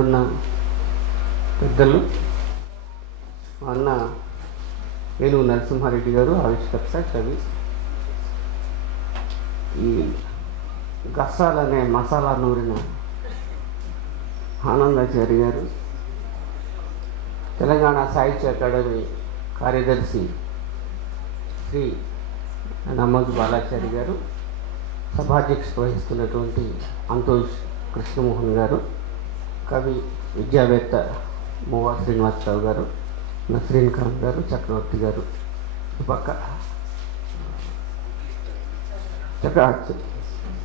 ఉన్న పెద్దలు మా అన్న ఏనుగు నరసింహారెడ్డి గారు ఆవిష్కర్త కవి, ఈ గస్సాలనే మసాలా నూరిన ఆనందాచారి గారు, తెలంగాణ సాహిత్య అకాడమీ కార్యదర్శి శ్రీ నమ్మద్ బాలాచారి గారు, సభాధ్యక్షత వహిస్తున్నటువంటి అంతోష్ కృష్ణమోహన్ గారు, కవి విద్యావేత్త మోవా శ్రీనివాసరావు గారు, నస్రీన్ ఖాన్ గారు, చక్రవర్తి గారు, పక్క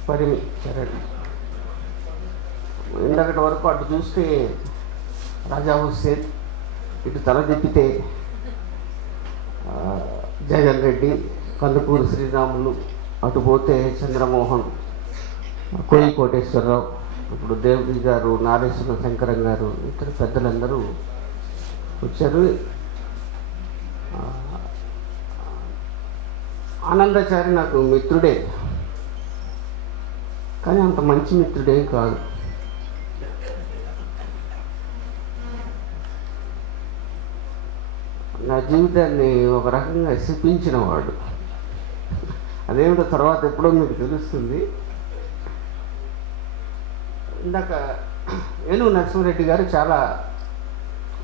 పరిమి చరణ్. ఇందకటి వరకు అటు చూస్తే రాజా హుస్సేన్, ఇటు తల తిప్పితే జగన్ రెడ్డి, కందుకూరు శ్రీరాములు, అటు పోతే చంద్రమోహన్, కోయి కోటేశ్వరరావు, ఇప్పుడు దేవి గారు, నారేశ్వర శంకరం గారు, ఇతర పెద్దలందరూ వచ్చారు. ఆనందాచారి నాకు మిత్రుడే, కానీ అంత మంచి మిత్రుడే కాదు. నా జీవితాన్ని ఒక రకంగా శపించిన వాడు. అదేమిటో తర్వాత ఎప్పుడో మీకు తెలుస్తుంది. ఇందాక ఏనుగు నరసింహారెడ్డి గారు చాలా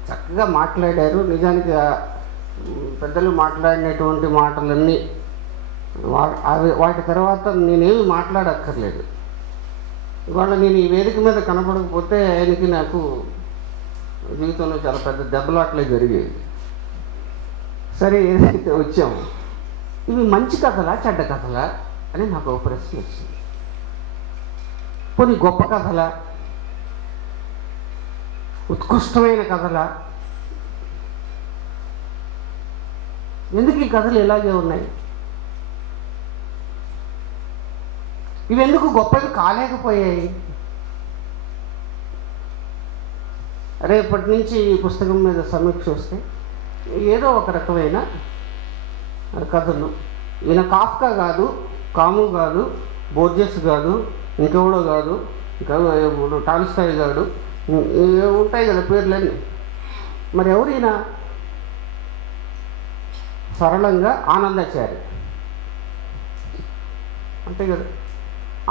చక్కగా మాట్లాడారు. నిజానికి పెద్దలు మాట్లాడినటువంటి మాటలన్నీ వాటి తర్వాత నేనేమి మాట్లాడక్కర్లేదు. ఇవాళ నేను ఈ వేదిక మీద కనపడకపోతే ఆయనకి నాకు జీవితంలో చాలా పెద్ద దెబ్బలాట్లే జరిగేది. సరే, ఏదైతే వచ్చాము, ఇవి మంచి కథలా చెడ్డ కథలా అని నాకు ఒక ప్రశ్న వచ్చింది. కొన్ని గొప్ప కథలా, ఉత్కృష్టమైన కథలా? ఎందుకు ఈ కథలు ఇలాగే ఉన్నాయి? ఇవెందుకు గొప్పవి కాలేకపోయాయి? రేపటి నుంచి ఈ పుస్తకం మీద సమీక్ష వస్తే ఏదో ఒక రకమైన కథలు, ఈయన కాఫ్కా కాదు, కాము కాదు, బోర్జెస్ కాదు, ఇంకెవడో కాదు, ఇంకా టాల్స్టాయ్ కాదు, ఉంటాయి కదా పేర్లన్నీ. మరి ఎవరైనా సరళంగా ఆనందాచారి అంతే కదా.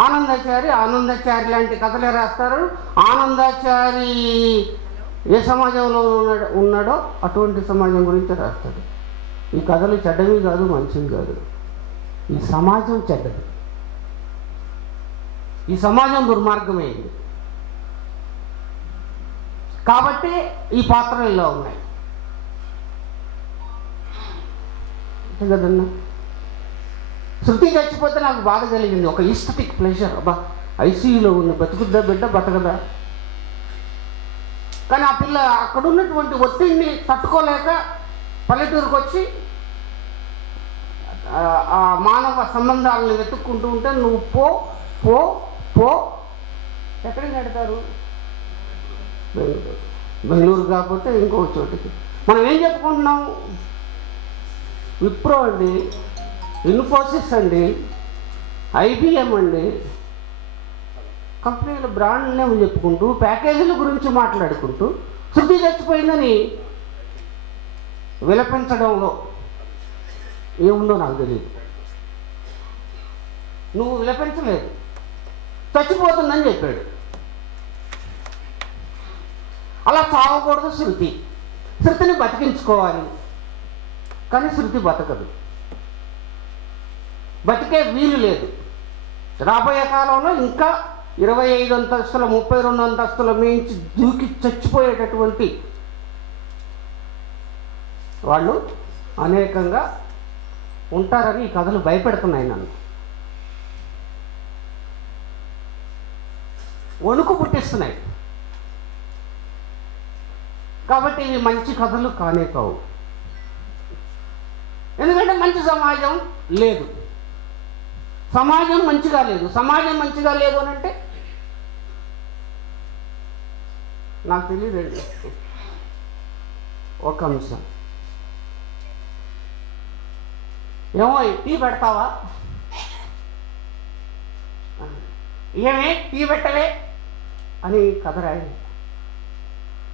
ఆనందాచారి లాంటి కథలే రాస్తారు. ఆనందాచారి ఏ సమాజంలో ఉన్నాడో అటువంటి సమాజం గురించి రాస్తాడు. ఈ కథలు చెడ్డవి కాదు, మంచివి కాదు. ఈ సమాజం చెడ్డది, ఈ సమాజం దుర్మార్గమైంది కాబట్టి ఈ పాత్రలు ఇలా ఉన్నాయి. అంతే కదన్నా. శృతి చచ్చిపోతే నాకు బాధ కలిగింది, ఒక ఈస్థెటిక్ ప్లెజర్. అబ్బా, ఐసీయూలో ఉంది, బతుకుద్దా బిడ్డ, బతకదా? కానీ ఆ పిల్ల అక్కడ ఉన్నటువంటి ఒత్తిడిని తట్టుకోలేక పల్లెటూరుకు వచ్చి ఆ మానవ సంబంధాలను వెతుక్కుంటూ ఉంటే, నువ్వు పో పో పో ఎక్కడికి పెడతారు? బెంగళూరు కాకపోతే ఇంకో చోటికి. మనం ఏం చెప్పుకుంటున్నాం? విప్రో అండి, ఇన్ఫోసిస్ అండి, ఐబిఎం అండి, కంపెనీల బ్రాండ్ నేమ్ చెప్పుకుంటూ, ప్యాకేజీల గురించి మాట్లాడుకుంటూ, శృతి చచ్చిపోయిందని విలపించడంలో ఏముందో నాకు తెలియదు. నువ్వు విలపించలేదు, చచ్చిపోతుందని చెప్పాడు. అలా చావకూడదు శృతిని బతికించుకోవాలి. కానీ శృతి బతకదు, బతికే వీలు లేదు. రాబోయే కాలంలో ఇంకా 25 అంతస్తుల 32 అంతస్తుల మించి దూకి చచ్చిపోయేటటువంటి వాళ్ళు అనేకంగా ఉంటారని ఈ కథలు భయపెడుతున్నాయి నన్ను, వణుకు పుట్టిస్తున్నాయి. కాబట్టి ఇవి మంచి కథలు కానే కావు. ఎందుకంటే మంచి సమాజం లేదు, సమాజం మంచిగా లేదు. సమాజం మంచిగా లేదు అని అంటే నాకు తెలియదండి. ఒక అంశం, ఏమో టీ పెడతావా, ఏమే టీ పెట్టవే అని కథ రాయండి.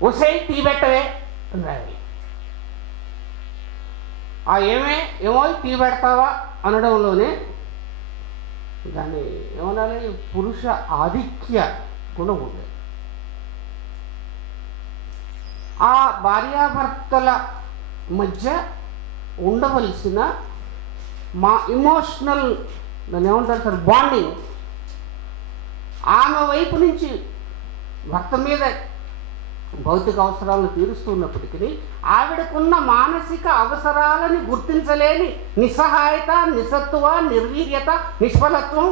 ఒసే టీ పెట్టవే అని రాయాలి. ఆ ఏమో టీ పెడతావా అనడంలోనే దాన్ని ఏమనాలి, పురుష ఆధిక్య గుణం ఉంది. ఆ భార్యాభర్తల మధ్య ఉండవలసిన మా ఇమోషనల్ దాన్ని ఏమంటారు సార్, బాండింగ్ ఆమె వైపు నుంచి భర్త మీద భౌతిక అవసరాలను తీరుస్తున్నప్పటికీ ఆవిడకున్న మానసిక అవసరాలని గుర్తించలేని నిస్సహాయత, నిస్సత్తువ, నిర్వీర్యత, నిష్ఫలత్వం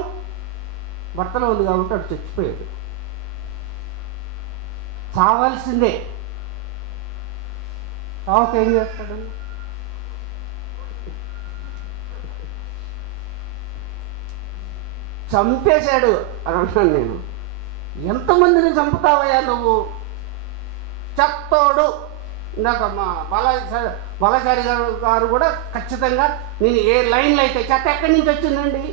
భర్తలో ఉంది కాబట్టి అటు చచ్చిపోయాడు. చావాల్సిందే. చావక ఏం చేస్తాడండి? చంపేశాడు అని అంటాను నేను. ఎంతమందిని చంపుతావయ్యా నువ్వు? చెప్తోడు. ఇందాక మా బాలాచారి గారు కూడా ఖచ్చితంగా నేను ఏ లైన్లో అయితే చెత్త ఎక్కడి నుంచి వచ్చిందండి?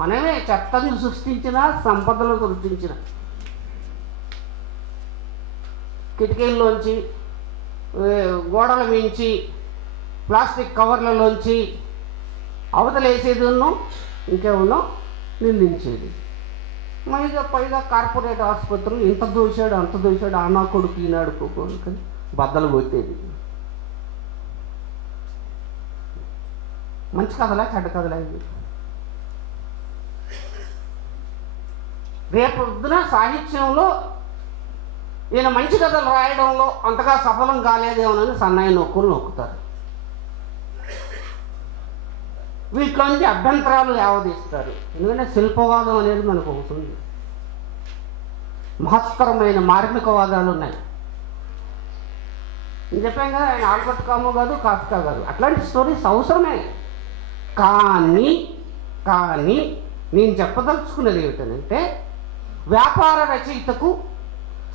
మనమే చెత్తను సృష్టించిన, సంపదలు సృష్టించిన. కిటికీల్లోంచి, గోడల మించి, ప్లాస్టిక్ కవర్లలోంచి అవతలేసేది ఉన్నాం, ఇంకేమన్నా నిందించేది. పైగా కార్పొరేట్ ఆసుపత్రులు ఇంత దూశాడు, అంత దూశాడు, ఆ నా కొడుకు ఈనాడు కొడుకుని బద్దలు కొట్టేది. మంచి కథలా చెడ్డ కథలా ఇది? రేపొద్దున సాహిత్యంలో ఈయన మంచి కథలు రాయడంలో అంతగా సఫలం కాలేదేమోనని సన్నాయి నొక్కులు నొక్కుతారు. వీటిలోంచి అభ్యంతరాలు లేవదీస్తారు. ఎందుకంటే శిల్పవాదం అనేది మనకు అవుతుంది. మహత్తరమైన మార్మికవాదాలు ఉన్నాయి. నేను చెప్పాను కదా, ఆయన ఆల్బర్ట్ కాము కాదు, కాఫ్కా కాదు. అట్లాంటి స్టోరీస్ అవసరమే. కానీ నేను చెప్పదలుచుకున్నది ఏమిటంటే, వ్యాపార రచయితకు,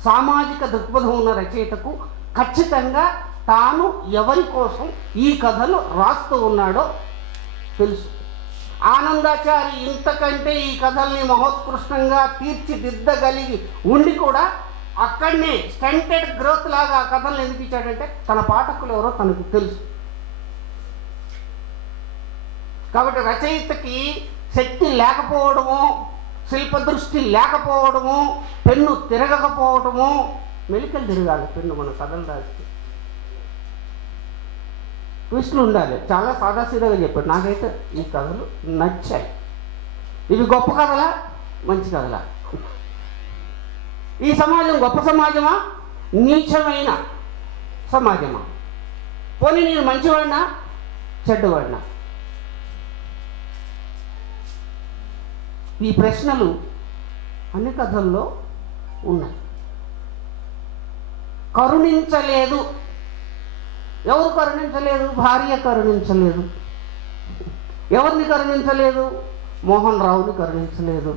సామాజిక దృక్పథం ఉన్న రచయితకు ఖచ్చితంగా తాను ఎవరి కోసం ఈ కథలు రాస్తూ ఉన్నాడో తెలుసు. ఆనందాచారి ఇంతకంటే ఈ కథల్ని మహోత్కృష్టంగా తీర్చిదిద్దగలిగి ఉండి కూడా అక్కడనే స్టంటెడ్ గ్రోత్ లాగా ఆ కథలను ఎందుకు ఇచ్చాడంటే తన పాఠకులు ఎవరో తనకు తెలుసు. కాబట్టి రచయితకి శక్తి లేకపోవడము, శిల్పదృష్టి లేకపోవడము, పెన్ను తిరగకపోవడము, మెలికలు తిరగాలి పెన్ను మన కథలు రాస్తే. ట్విస్టులు ఉండాలి. చాలా సాదాసీదాగా చెప్పాడు. నాకైతే ఈ కథలు నచ్చాయి. ఇవి గొప్ప కథలా, మంచి కథలా? ఈ సమాజం గొప్ప సమాజమా, నీచమైన సమాజమా? పోనీ నేను మంచివాడినా, చెడ్డవాడినా? ఈ ప్రశ్నలు అన్ని కథల్లో ఉన్నాయి. కరుణించలేదు. ఎవరు కరుణించలేదు? భార్య కరుణించలేదు. ఎవరిని కరుణించలేదు? మోహన్ రావుని కరుణించలేదు.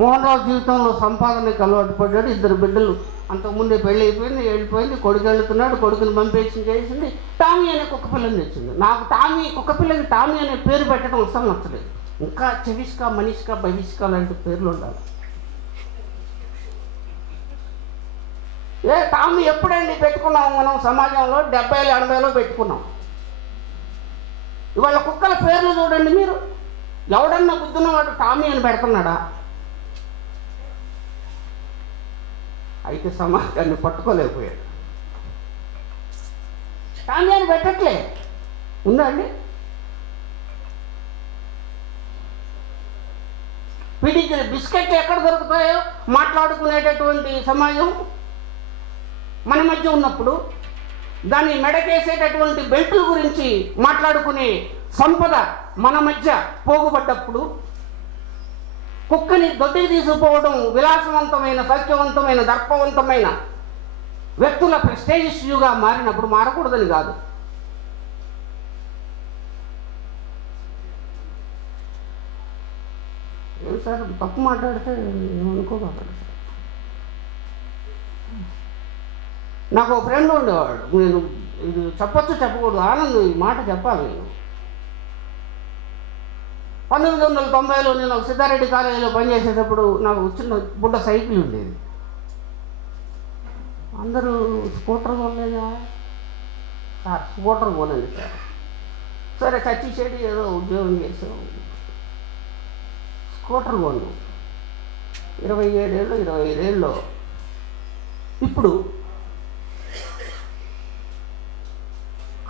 మోహన్ రావు జీవితంలో సంపాదనకి అలవాటు పడ్డాడు. 2 బిడ్డలు, అంతకుముందే పెళ్ళి అయిపోయింది, వెళ్ళిపోయింది. కొడుకు వెళ్తున్నాడు, కొడుకుని పంపేసి చేసింది. టామీ అనే కుక్కపిల్లని తెచ్చింది. నాకు కుక్కపిల్లకి టామీ అనే పేరు పెట్టడం అసలు నచ్చలేదు. ఇంకా చెవిష్కా, మనీష్కా, బహిష్కా లాంటి పేర్లు ఉండాలి. టామీ ఎప్పుడండి పెట్టుకున్నాం మనం సమాజంలో? 70, 80లో పెట్టుకున్నాం. ఇవాళ కుక్కల పేర్లు చూడండి మీరు. ఎవడన్నా బుద్ధున్నవాడు టామీ అని పెడుతున్నాడా? అయితే సమాజాన్ని పట్టుకోలేకపోయాడు. టామీ అని పెట్టట్లే. ఉందా అండి? పిడికి బిస్కెట్లు ఎక్కడ దొరుకుతాయో మాట్లాడుకునేటటువంటి సమాజం మన మధ్య ఉన్నప్పుడు, దాన్ని మెడకేసేటటువంటి బెల్టుల గురించి మాట్లాడుకునే సంపద మన మధ్య పోగుపడ్డప్పుడు, కుక్కని దొడ్డికి తీసుకుపోవడం విలాసవంతమైన, సత్యవంతమైన, దర్పవంతమైన వ్యక్తుల ప్రెస్టేజ్ ఇష్యూగా మారినప్పుడు మారకూడదని కాదు. ఏం సార్ తప్పు మాట్లాడితే ఏమనుకోగలరు? నాకు ఒక ఫ్రెండ్ ఉండేవాడు. నేను ఇది చెప్పొచ్చు చెప్పకూడదు, ఆనంద్ ఈ మాట చెప్పాలి. నేను 1990లో నేను సిద్ధారెడ్డి కాలేజీలో పనిచేసేటప్పుడు నాకు చిన్న బుడ్డ సైకిల్ ఉండేది. అందరూ స్కూటర్ కొనలేదా సార్? స్కూటర్ కొనలేదు సార్. సరే చచ్చి చెడి ఏదో ఉద్యోగం చేసాం, స్కూటర్ కొన్నాం. 27 ఏళ్ళు 25 ఏళ్ళు. ఇప్పుడు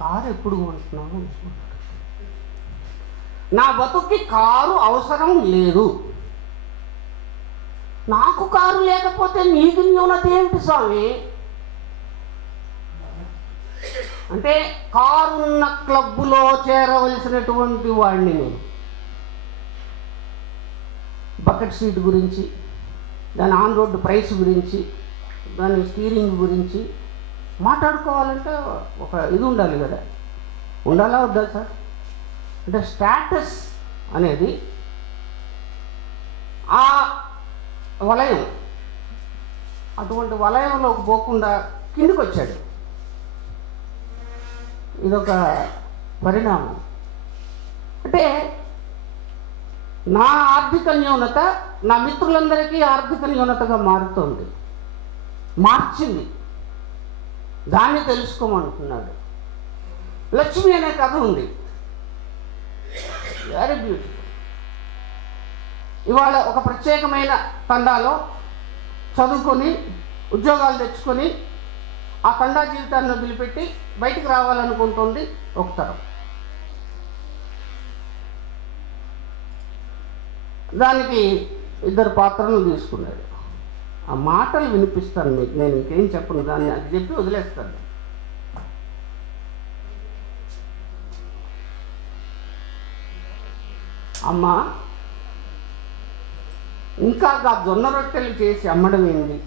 కారు ఎప్పుడు కొంటున్నాను? నా బతుక్కి కారు అవసరం లేదు. నాకు కారు లేకపోతే నీకు న్యూనత ఏమిటి స్వామి? అంటే కారున్న క్లబ్బులో చేరవలసినటువంటి వాడిని నేను. బకెట్ సీట్ గురించి, దాని ఆన్ రోడ్డు ప్రైస్ గురించి, దాని స్టీరింగ్ గురించి మాట్లాడుకోవాలంటే ఒక ఇది ఉండాలి కదా. ఉండాలా వద్దా సార్? అంటే స్టేటస్ అనేది ఆ వలయం, అటువంటి వలయంలోకి పోకుండా కిందికి వచ్చాడు. ఇదొక పరిణామం. అంటే నా ఆర్థిక న్యూనత నా మిత్రులందరికీ ఆర్థిక న్యూనతగా మారుతోంది, మార్చింది. దాన్ని తెలుసుకోమంటున్నాడు. లక్ష్మి అనే కథ ఉంది, వెరీ బ్యూటిఫుల్. ఇవాళ ఒక ప్రత్యేకమైన తండాలో చదువుకొని ఉద్యోగాలు తెచ్చుకొని ఆ తండా జీవితాన్ని వదిలిపెట్టి బయటికి రావాలనుకుంటుంది ఒక తరం. దానికి 2 పాత్రలు తీసుకున్నాడు. ఆ మాటలు వినిపిస్తాను మీకు, నేను ఇంకేం చెప్పను, దాన్ని అది చెప్పి వదిలేస్తాను. అమ్మ, ఇంకా జొన్న రొట్టెలు చేసి అమ్మడం ఏంది?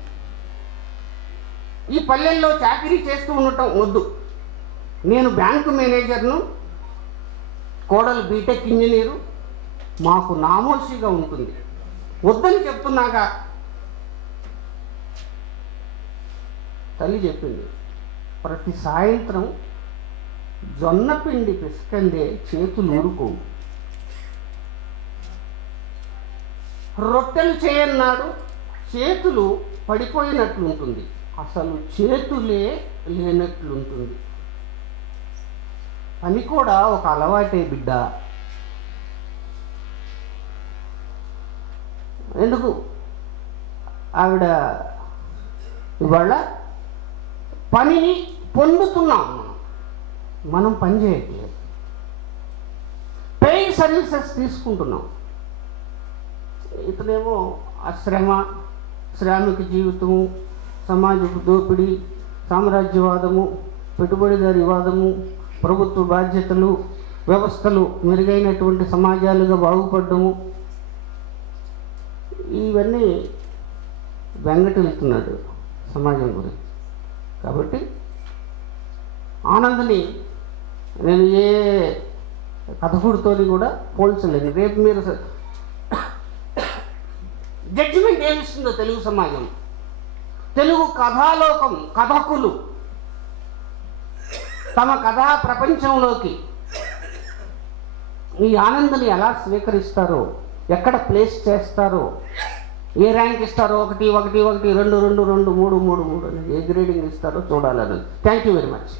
ఈ పల్లెల్లో చాకరీ చేస్తూ ఉండటం వద్దు. నేను బ్యాంకు మేనేజర్ను, కోడలు బీటెక్ ఇంజనీరు, మాకు నామోషిగా ఉంటుంది, వద్దని చెప్తున్నాగా. తల్లి చెప్పింది, ప్రతి సాయంత్రం జొన్న పిండి పిసుకందే చేతులు ఊరుకోవు. రొట్టెలు చేయన్నాడు, చేతులు పడిపోయినట్లుంటుంది, అసలు చేతులే లేనట్లుంటుంది. పని కూడా ఒక అలవాటే బిడ్డ. ఎందుకు ఆవిడ ఇవాళ పనిని పొందుతున్నాం, మనం పని చేయట్లేదు, పేయింగ్ సర్వీసెస్ తీసుకుంటున్నాం. ఇతనేమో ఆ శ్రామిక జీవితము, సమాజపు దోపిడీ, సామ్రాజ్యవాదము, పెట్టుబడిదారీవాదము, ప్రభుత్వ బాధ్యతలు, వ్యవస్థలు మెరుగైనటువంటి సమాజాలుగా బాగుపడము, ఇవన్నీ వెంగటిల్లుతున్నాడు సమాజం గురించి. కాబట్టి ఆనందని నేను ఏ కథకుడితో కూడా పోల్చలేను. రేపు మీరు జడ్జిమెంట్ ఏమిస్తుందో తెలుగు సమాజం, తెలుగు కథాలోకం, కథకులు తమ కథా ప్రపంచంలోకి ఈ ఆనందని ఎలా స్వీకరిస్తారో, ఎక్కడ ప్లేస్ చేస్తారో, ఏ ర్యాంక్ ఇస్తారో, 1 1 1 2 2 2 3 3 3 అనేది ఏ గ్రేడింగ్ ఇస్తారో చూడాలని. Thank you very much.